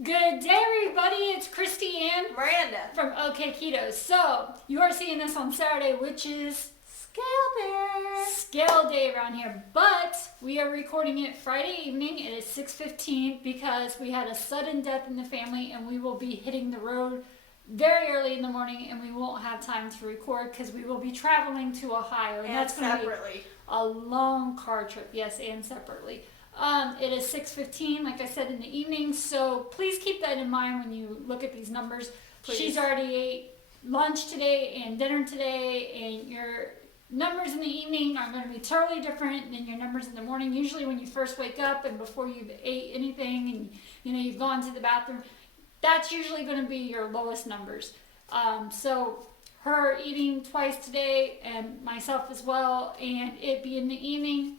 Good day, everybody. It's Kristy and Myranda from Okketoh. So, you are seeing this on Saturday, which is Scale Day around here. But we are recording it Friday evening. It is 6:15 because we had a sudden death in the family, and we will be hitting the road very early in the morning, and we won't have time to record because we will be traveling to Ohio, and that's going to separately. be a long car trip. Yes, and separately. It is 6:15, like I said, in the evening, so please keep that in mind when you look at these numbers. Please. She's already ate lunch today and dinner today, and your numbers in the evening are going to be totally different than your numbers in the morning. Usually when you first wake up and before you've ate anything and you've gone to the bathroom, that's usually going to be your lowest numbers. So her eating twice today and myself as well, and it being the evening,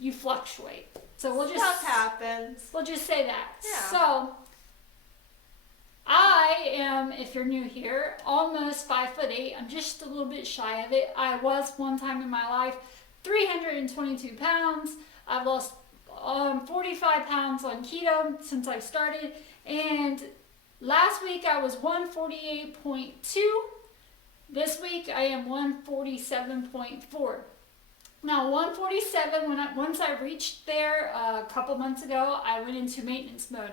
you fluctuate. So Stuff happens. We'll just say that. Yeah. So I am, if you're new here, almost 5'8". I'm just a little bit shy of it. I was one time in my life 322 pounds. I've lost 45 pounds on keto since I started, and last week I was 148.2. This week I am 147.4. Now 147, once I reached there a couple months ago, I went into maintenance mode.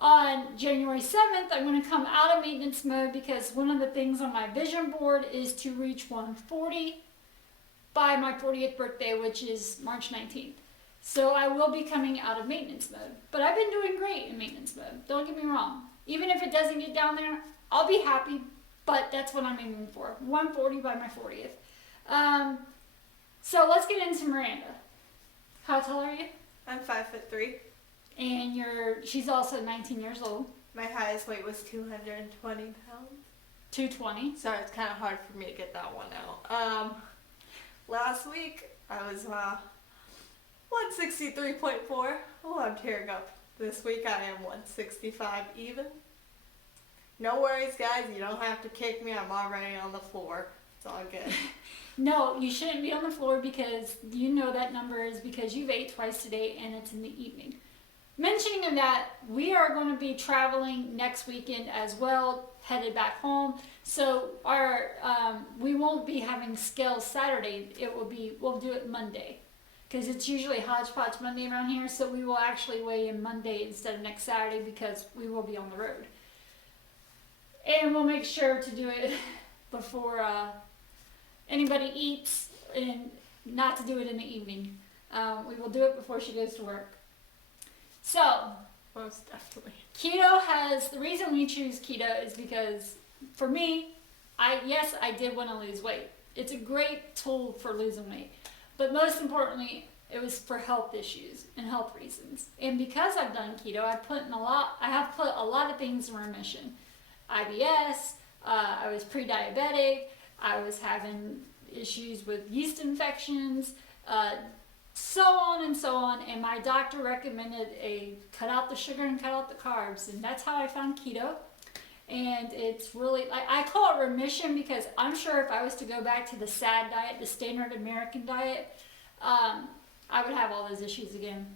On January 7th, I'm going to come out of maintenance mode because one of the things on my vision board is to reach 140 by my 40th birthday, which is March 19th. So I will be coming out of maintenance mode. But I've been doing great in maintenance mode. Don't get me wrong. Even if it doesn't get down there, I'll be happy, but that's what I'm aiming for. 140 by my 40th. So let's get into Myranda. How tall are you? I'm 5'3". And she's also 19 years old. My highest weight was 220 pounds. 220. Sorry, it's kind of hard for me to get that one out. Last week I was 163.4. Oh, I'm tearing up. This week I am 165 even. No worries, guys. You don't have to kick me. I'm already on the floor. It's all good. No, you shouldn't be on the floor because you know that number is because you've ate twice today and it's in the evening. Mentioning of that, we are going to be traveling next weekend as well, headed back home. So we won't be having scales Saturday. We'll do it Monday because it's usually hodgepodge Monday around here. So we will actually weigh in Monday instead of next Saturday because we will be on the road. And we'll make sure to do it before anybody eats, and not to do it in the evening. We will do it before she goes to work. So, Most definitely. the reason we choose keto is because, for me, I did want to lose weight. It's a great tool for losing weight. But most importantly, it was for health issues and health reasons. And because I've done keto, I have put a lot of things in remission. IBS, I was pre-diabetic, I was having issues with yeast infections, so on and so on, and my doctor recommended cut out the sugar and cut out the carbs, and that's how I found keto. And it's really, I call it remission because I'm sure if I was to go back to the SAD diet, the standard American diet, I would have all those issues again.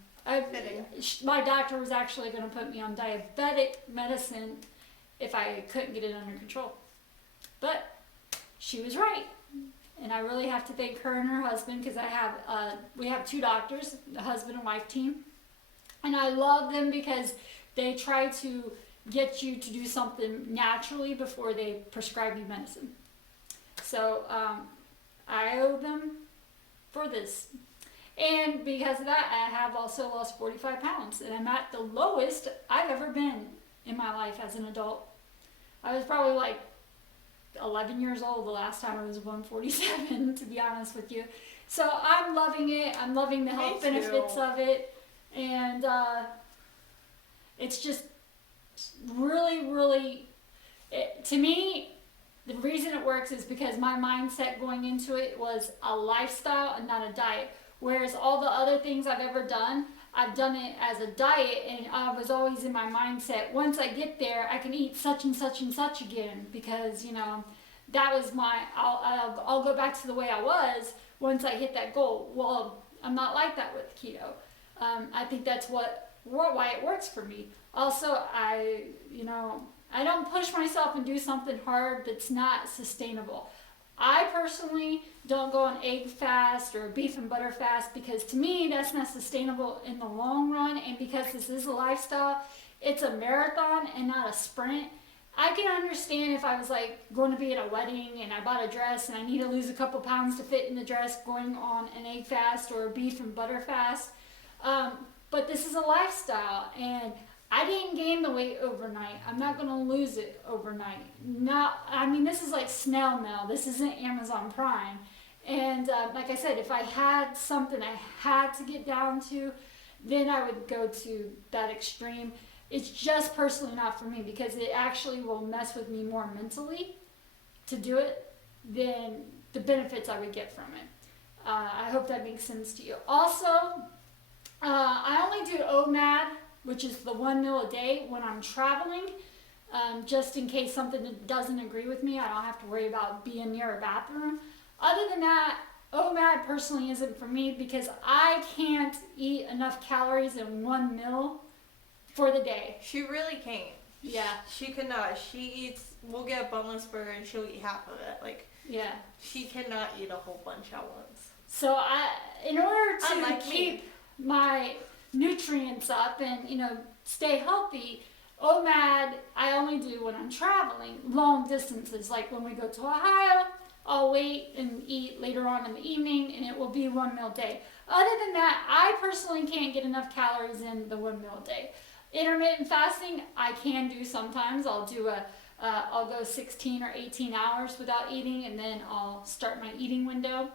My doctor was actually going to put me on diabetic medicine if I couldn't get it under control. But she was right. And I really have to thank her and her husband because we have two doctors, the husband and wife team. And I love them because they try to get you to do something naturally before they prescribe you medicine. So I owe them for this. And because of that, I have also lost 45 pounds. And I'm at the lowest I've ever been in my life as an adult. I was probably like 11 years old the last time I was 147, to be honest with you. So I'm loving it. I'm loving the health benefits of it. And it's just really, really, to me, the reason it works is because my mindset going into it was a lifestyle and not a diet. Whereas all the other things I've ever done, I've done it as a diet, and I was always in my mindset, once I get there, I can eat such and such and such again, because, that was I'll go back to the way I was once I hit that goal. Well, I'm not like that with keto. I think that's what why it works for me. Also, I don't push myself and do something hard that's not sustainable. I personally don't go on egg fast or beef and butter fast because to me that's not sustainable in the long run, and because this is a lifestyle, it's a marathon and not a sprint. I can understand if I was like going to be at a wedding and I bought a dress and I need to lose a couple pounds to fit in the dress, going on an egg fast or a beef and butter fast. But this is a lifestyle, and I didn't gain the weight overnight. I'm not going to lose it overnight. This is like snail mail. This isn't Amazon Prime. And like I said, if I had something I had to get down to, then I would go to that extreme. It's just personally not for me because it actually will mess with me more mentally to do it than the benefits I would get from it. I hope that makes sense to you. Also, I only do OMAD, which is the 1 meal a day when I'm traveling, just in case something doesn't agree with me. I don't have to worry about being near a bathroom. Other than that, OMAD personally isn't for me because I can't eat enough calories in 1 meal for the day. She really can't. Yeah. She cannot. We'll get a boneless burger and she'll eat half of it. Yeah. She cannot eat a whole bunch at once. So in order to Unlike keep me. my nutrients up and, stay healthy, OMAD I only do when I'm traveling long distances. Like when we go to Ohio, I'll wait and eat later on in the evening, and it will be 1 meal a day. Other than that, I personally can't get enough calories in the 1 meal a day. Intermittent fasting, I can do sometimes. I'll go 16 or 18 hours without eating, and then I'll start my eating window.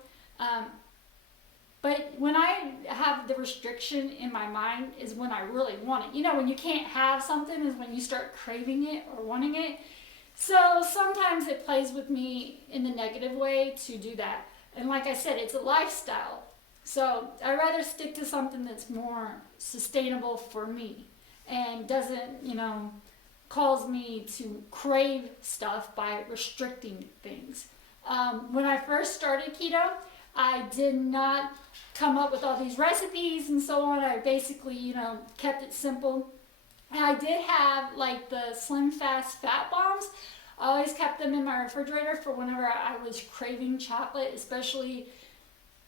But when I have the restriction in my mind is when I really want it. When you can't have something is when you start craving it or wanting it. So sometimes it plays with me in the negative way to do that. And like I said, it's a lifestyle. So I'd rather stick to something that's more sustainable for me and doesn't, cause me to crave stuff by restricting things. When I first started keto, I did not come up with all these recipes and so on. I basically, kept it simple. And I did have like the Slim Fast Fat Bombs. I always kept them in my refrigerator for whenever I was craving chocolate, especially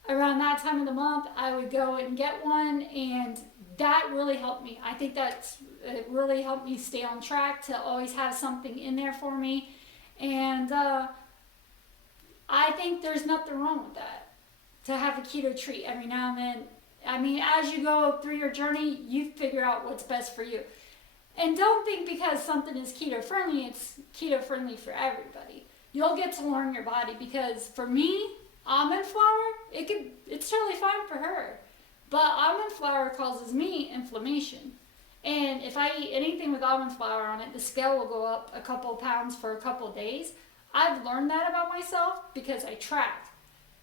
around that time of the month. I would go and get one, and that really helped me. I think it really helped me stay on track to always have something in there for me. And I think there's nothing wrong with that, to have a keto treat every now and then. As you go through your journey, you figure out what's best for you. And don't think because something is keto friendly, it's keto friendly for everybody. You'll get to learn your body, because for me, almond flour, it's totally fine for her. But almond flour causes me inflammation. And if I eat anything with almond flour on it, the scale will go up a couple pounds for a couple days. I've learned that about myself because I track.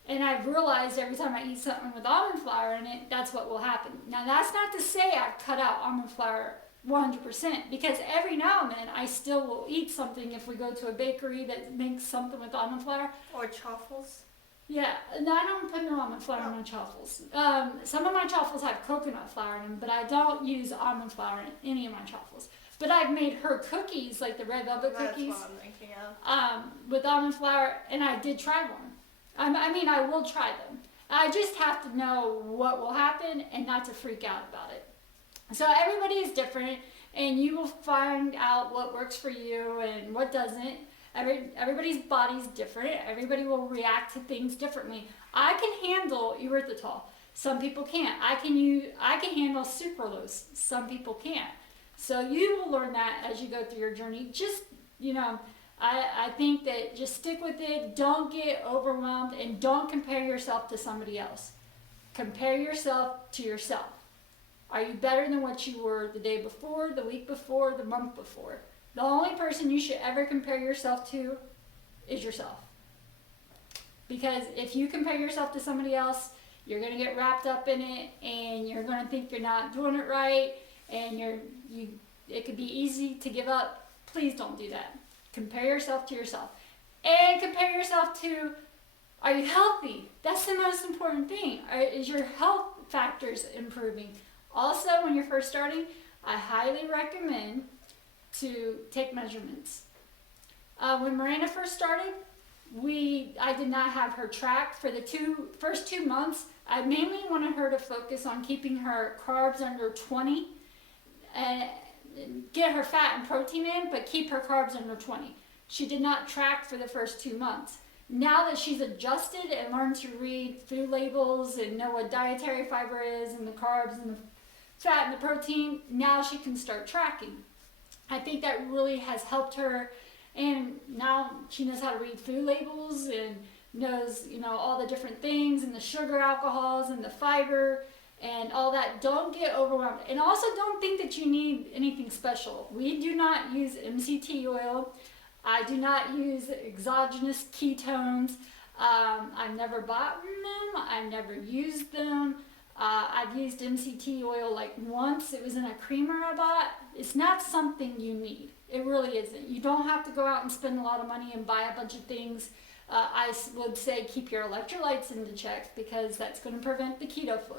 And I've realized every time I eat something with almond flour in it, that's what will happen. Now, that's not to say I've cut out almond flour 100%, because every now and then I still will eat something if we go to a bakery that makes something with almond flour. Or chaffles. Yeah, no, I don't put no almond flour in my chaffles. Some of my chaffles have coconut flour in them, but I don't use almond flour in any of my chaffles. But I've made her cookies, like the red velvet cookies, That's what I'm thinking of. with almond flour, and I did try one. I will try them. I just have to know what will happen and not to freak out about it. So everybody is different, and you will find out what works for you and what doesn't. Everybody's body's different. Everybody will react to things differently. I can handle erythritol. Some people can't. I can handle sucralose. Some people can't. So you will learn that as you go through your journey. Just, I think that just stick with it. Don't get overwhelmed, and don't compare yourself to somebody else. Compare yourself to yourself. Are you better than what you were the day before, the week before, the month before? The only person you should ever compare yourself to is yourself. Because if you compare yourself to somebody else, you're going to get wrapped up in it, and you're going to think you're not doing it right, and it could be easy to give up. Please don't do that. Compare yourself to yourself. And compare yourself to, are you healthy? That's the most important thing. Is your health factors improving? Also, when you're first starting, I highly recommend to take measurements. When Myranda first started, I did not have her tracked for the first 2 months. I mainly wanted her to focus on keeping her carbs under 20 and get her fat and protein in, but keep her carbs under 20. She did not track for the first 2 months. Now that she's adjusted and learned to read food labels and know what dietary fiber is and the carbs and the fat and the protein, now she can start tracking. I think that really has helped her, and now she knows how to read food labels and knows, all the different things and the sugar alcohols and the fiber and all that. Don't get overwhelmed. And also don't think that you need anything special. We do not use MCT oil. I do not use exogenous ketones. I've never bought them. I've never used them. I've used MCT oil like once. It was in a creamer I bought. It's not something you need. It really isn't. You don't have to go out and spend a lot of money and buy a bunch of things. I would say keep your electrolytes into check because that's going to prevent the keto flu.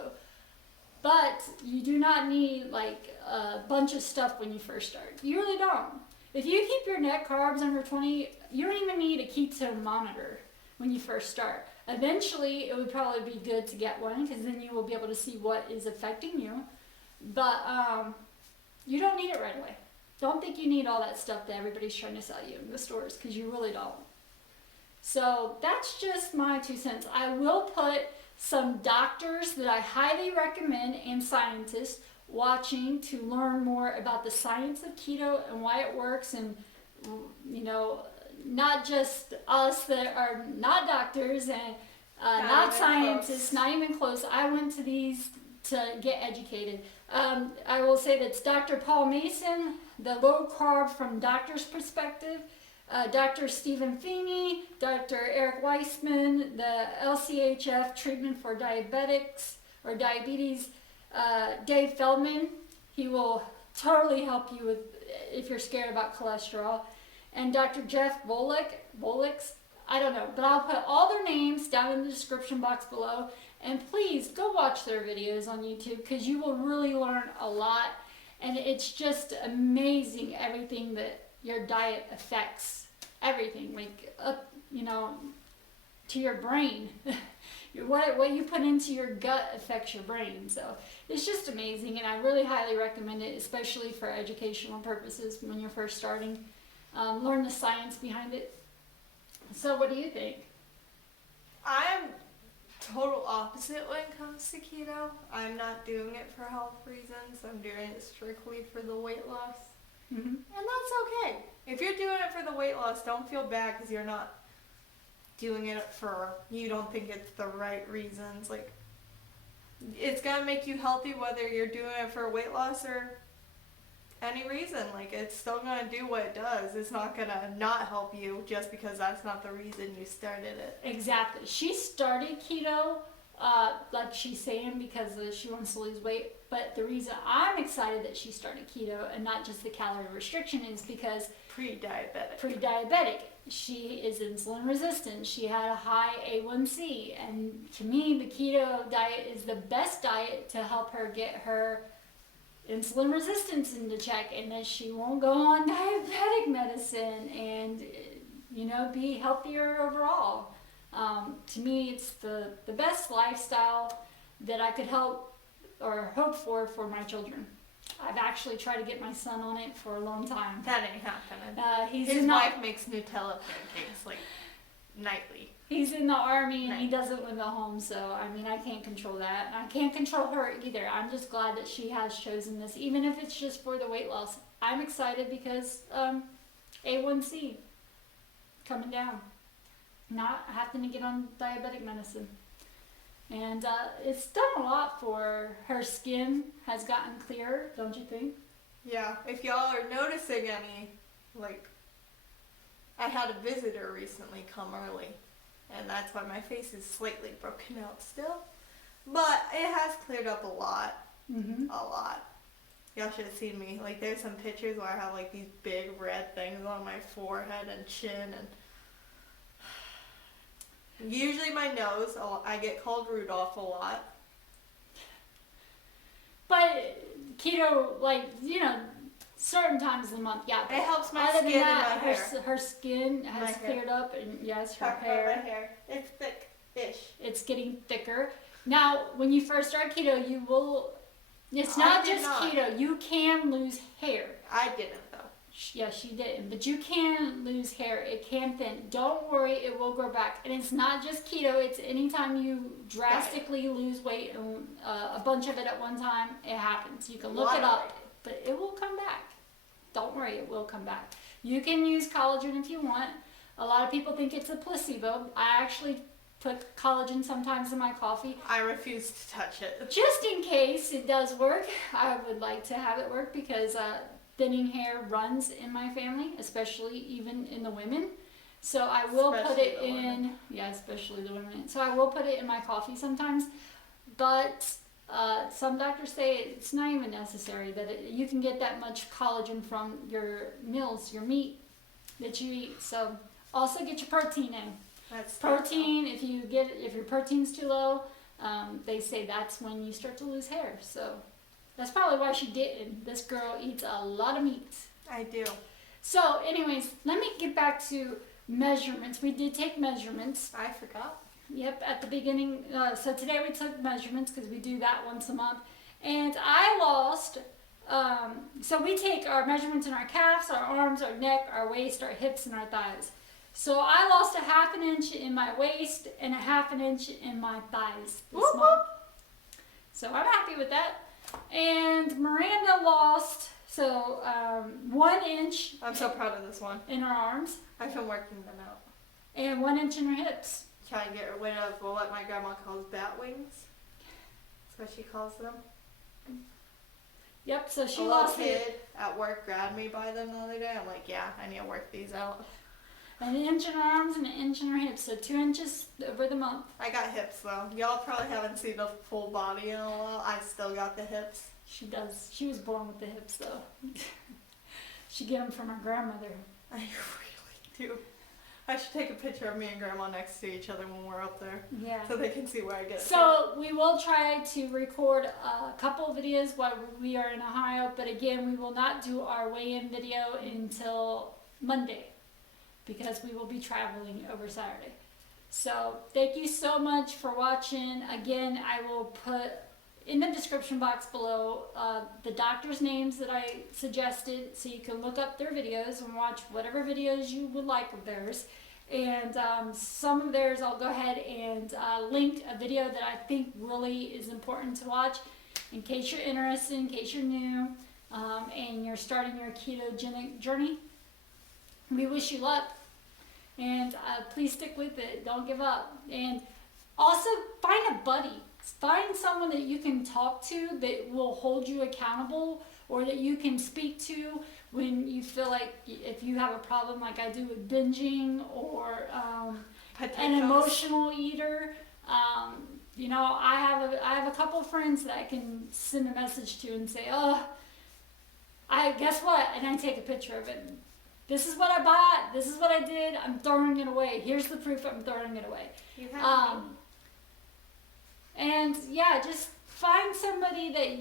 But you do not need like a bunch of stuff when you first start. You really don't. If you keep your net carbs under 20, you don't even need a ketone monitor when you first start. Eventually, it would probably be good to get one because then you will be able to see what is affecting you. But you don't need it right away. Don't think you need all that stuff that everybody's trying to sell you in the stores because you really don't. So that's just my 2 cents. I will put some doctors that I highly recommend and scientists watching to learn more about the science of keto and why it works, and not just us that are not doctors and not scientists, not even close. I went to these to get educated. I will say that's Dr. Paul Mason, the low carb from doctor's perspective, Dr. Stephen Phinney, Dr. Eric Weissman, the LCHF treatment for diabetics or diabetes, Dave Feldman. He will totally help you with if you're scared about cholesterol. And Dr. Jeff Volek, I don't know, but I'll put all their names down in the description box below. And please go watch their videos on YouTube because you will really learn a lot. And it's just amazing everything that your diet affects. Everything, like up, to your brain. What you put into your gut affects your brain. So it's just amazing, and I really highly recommend it, especially for educational purposes when you're first starting. Learn the science behind it. So what do you think? I'm total opposite when it comes to keto. I'm not doing it for health reasons. I'm doing it strictly for the weight loss. Mm-hmm. And that's okay. If you're doing it for the weight loss, don't feel bad because you're not doing it you don't think it's the right reasons. Like, it's going to make you healthy whether you're doing it for weight loss or any reason. Like, it's still going to do what it does. It's not going to not help you just because that's not the reason you started it. Exactly. She started keto, like she's saying, because she wants to lose weight. But the reason I'm excited that she started keto and not just the calorie restriction is because pre-diabetic. She is insulin resistant. She had a high A1C. And to me, the keto diet is the best diet to help her get her insulin resistance into check, and that she won't go on diabetic medicine and, be healthier overall. To me, it's the best lifestyle that I could help or hope for my children. I've actually tried to get my son on it for a long time. That ain't happening. His wife makes Nutella pancakes like nightly. He's in the Army and he doesn't live at home, so I can't control that. I can't control her either. I'm just glad that she has chosen this, even if it's just for the weight loss. I'm excited because A1C coming down, not having to get on diabetic medicine. And it's done a lot for her. Skin has gotten clearer, don't you think? Yeah, if y'all are noticing any, I had a visitor recently come early, and that's why my face is slightly broken out still. But it has cleared up a lot. Mm-hmm. A lot. Y'all should have seen me. There's some pictures where I have, these big red things on my forehead and chin, and usually my nose. I get called Rudolph a lot. But keto, like, certain times of the month, yeah. It helps my Other skin than that, and my hair. her skin has My hair. cleared up, and yes, her Talk about hair. my hair. It's thick-ish. It's getting thicker. Now, when you first start keto, you will. It's not I did just not. keto. You can lose hair. I didn't though. Yeah, she didn't. But you can lose hair. It can thin. Don't worry, it will grow back. And it's not just keto. It's anytime you drastically lose weight, and a bunch of it at one time, it happens. You can look it up, but it will come back. Don't worry, it will come back. You can use collagen if you want. A lot of people think it's a placebo. I actually put collagen sometimes in my coffee. I refuse to touch it. Just in case it does work. I would like to have it work because thinning hair runs in my family, especially even in the women. So I will put it in, especially the women. So I will put it in my coffee sometimes. But some doctors say it's not even necessary, that you can get that much collagen from your meals, your meat that you eat. So also get your protein in. That's Protein, if your protein's too low, they say that's when you start to lose hair. So that's probably why she didn't. This girl eats a lot of meat. I do. So anyways, let me get back to measurements. We did take measurements. I forgot. Yep, at the beginning. So today we took measurements because we do that once a month. And I lost, so we take our measurements in our calves, our arms, our neck, our waist, our hips, and our thighs. So I lost a 1/2 inch in my waist and a 1/2 inch in my thighs this month. So I'm happy with that. And Myranda lost 1 inch. I'm so proud of this one. In her arms. I've been working them out. And 1 inch in her hips. Can I get rid of what my grandma calls bat wings? That's what she calls them. Yep, so she a lost little kid at work grabbed me by them the other day. I'm like, yeah, I need to work these out. An inch in her arms and an inch in her hips, so 2 inches over the month. I got hips though. Y'all probably haven't seen the full body in a while. I still got the hips. She does. She was born with the hips though. She get them from her grandmother. I really do. I should take a picture of me and Grandma next to each other when we're up there. Yeah. So they can see where I get it So we will try to record a couple of videos while we are in Ohio, but again, we will not do our weigh-in video until Monday because we will be traveling over Saturday. So thank you so much for watching. Again, I will put in the description box below the doctor's names that I suggested, so you can look up their videos and watch whatever videos you would like of theirs. And some of theirs I'll go ahead and link a video that I think really is important to watch in case you're interested, in case you're new, and you're starting your ketogenic journey. We wish you luck, and please stick with it. Don't give up. And also find a buddy. Find someone that you can talk to that will hold you accountable, or that you can speak to when you feel like if you have a problem like I do with binging, or an emotional eater. I have a couple of friends that I can send a message to and say, guess what? And I take a picture of it. This is what I bought. This is what I did. I'm throwing it away. Here's the proof I'm throwing it away. You have And yeah, just find somebody that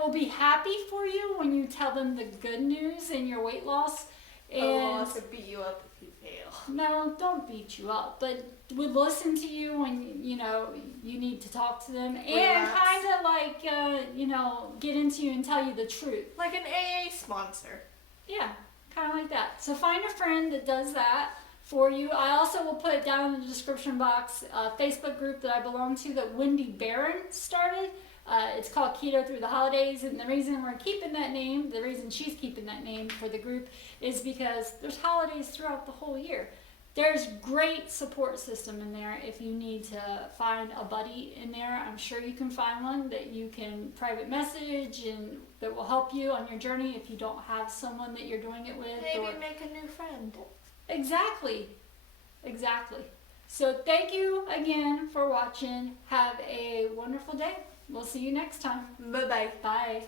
will be happy for you when you tell them the good news in your weight loss. And I'll beat you up if you fail. No, don't beat you up, but would listen to you when you need to talk to them. Relax. And kind of like get into you and tell you the truth. Like an AA sponsor. Yeah, kind of like that. So find a friend that does that for you. I also will put it down in the description box, a Facebook group that I belong to that Wendy Barron started. It's called Keto Through the Holidays, and the reason we're keeping that name, the reason she's keeping that name for the group, is because there's holidays throughout the whole year. There's great support system in there if you need to find a buddy in there. I'm sure you can find one that you can private message and that will help you on your journey if you don't have someone that you're doing it with. Maybe make a new friend. Exactly. So thank you again for watching. Have a wonderful day. We'll see you next time. Bye-bye. Bye.